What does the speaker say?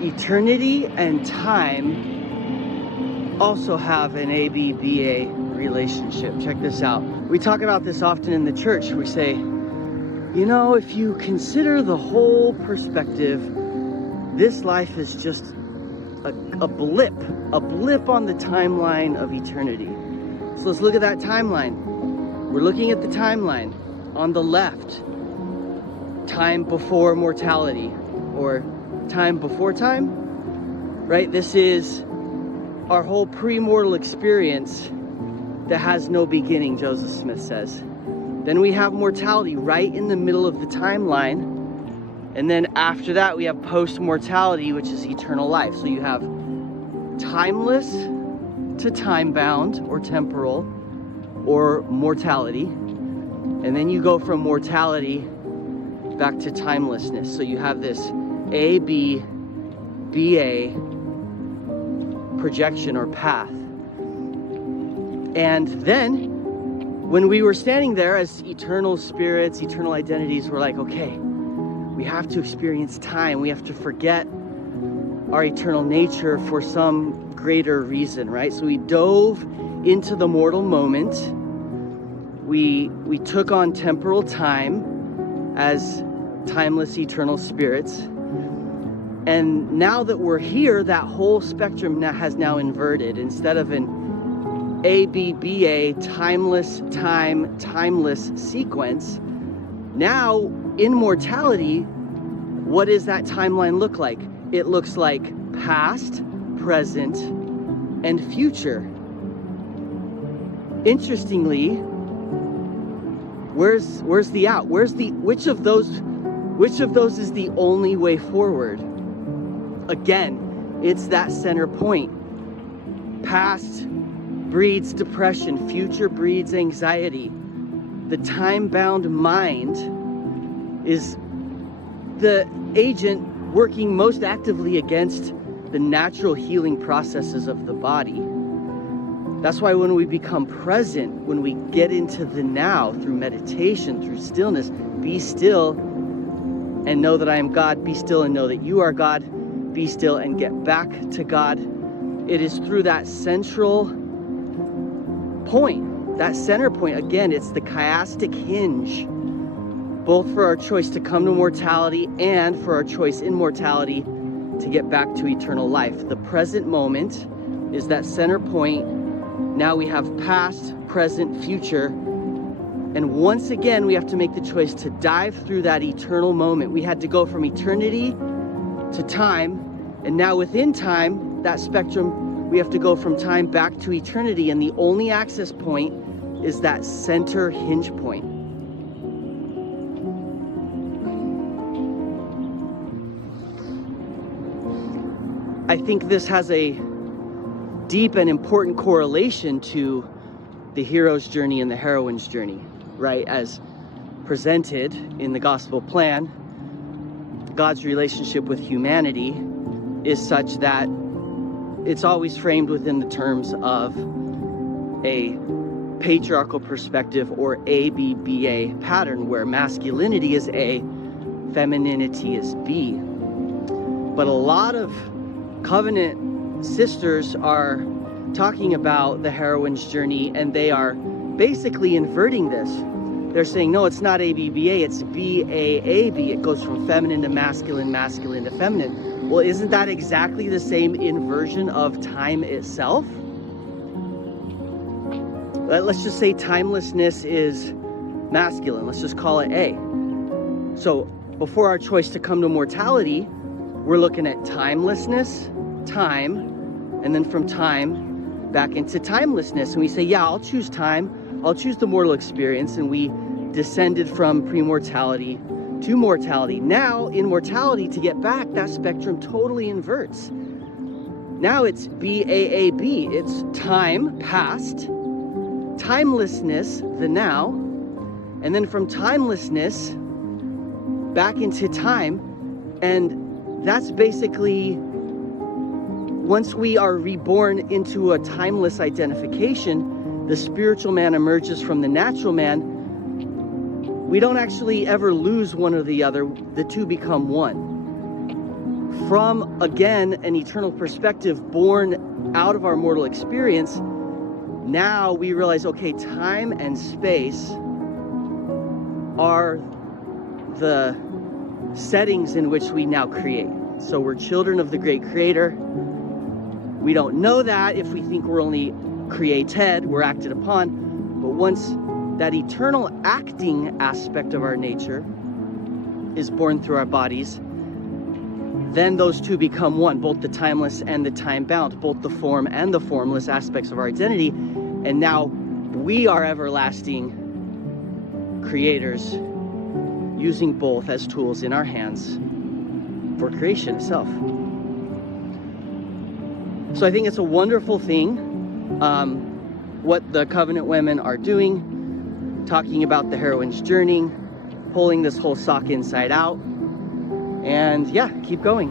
eternity and time also have an ABBA relationship. Check this out. We talk about this often in the church. We say, you know, if you consider the whole perspective, this life is just a blip on the timeline of eternity. So let's look at that timeline. We're looking at the timeline. On the left, time before mortality, or time before time, right? This is our whole pre-mortal experience that has no beginning, Joseph Smith says. Then we have mortality right in the middle of the timeline. And then after that, we have post-mortality, which is eternal life. So you have timeless to time-bound or temporal or mortality. And then you go from mortality back to timelessness. So you have this ABBA projection or path. And then when we were standing there as eternal spirits, eternal identities, we're like, okay, we have to experience time. We have to forget our eternal nature for some greater reason, right? So we dove into the mortal moment. We took on temporal time as timeless, eternal spirits. And now that we're here, that whole spectrum has now inverted. Instead of an ABBA, timeless time, timeless sequence, now in mortality, what does that timeline look like? It looks like past, present, and future. Interestingly, where's the out? Which of those is the only way forward? Again, it's that center point. Past breeds depression, future breeds anxiety. The time-bound mind is the agent working most actively against the natural healing processes of the body. That's why when we become present, when we get into the now through meditation, through stillness, be still and know that I am God, be still and know that you are God, be still and get back to God. It is through that central point, that center point. Again, it's the chiastic hinge, both for our choice to come to mortality and for our choice in mortality to get back to eternal life. The present moment is that center point. Now we have past, present, future. And once again, we have to make the choice to dive through that eternal moment. We had to go from eternity to time. And now within time, that spectrum, we have to go from time back to eternity. And the only access point is that center hinge point. I think this has a deep and important correlation to the hero's journey and the heroine's journey, right? As presented in the gospel plan, God's relationship with humanity is such that it's always framed within the terms of a patriarchal perspective or ABBA pattern, where masculinity is A, femininity is B. But a lot of covenant sisters are talking about the heroine's journey, and they are basically inverting this. They're saying, no, it's not ABBA, it's BAAB. It goes from feminine to masculine, masculine to feminine. Well, isn't that exactly the same inversion of time itself? Let's just say timelessness is masculine. Let's just call it A. So before our choice to come to mortality, we're looking at timelessness, time, and then from time back into timelessness. And we say, yeah, I'll choose time, I'll choose the mortal experience. And we descended from pre-mortality to mortality. Now in mortality, to get back, that spectrum totally inverts. Now it's BAAB. It's time, past, timelessness, the now, and then from timelessness back into time. And that's basically, once we are reborn into a timeless identification, the spiritual man emerges from the natural man. We don't actually ever lose one or the other. The two become one. from, again, an eternal perspective born out of our mortal experience, now we realize, okay, time and space are the settings in which we now create. So we're children of the great creator. We don't know that if we think we're only created, we're acted upon. But once that eternal acting aspect of our nature is born through our bodies, then those two become one, both the timeless and the time-bound, both the form and the formless aspects of our identity. And now we are everlasting creators, using both as tools in our hands for creation itself. So I think it's a wonderful thing, what the covenant women are doing, talking about the heroine's journey, pulling this whole sock inside out, and yeah, keep going.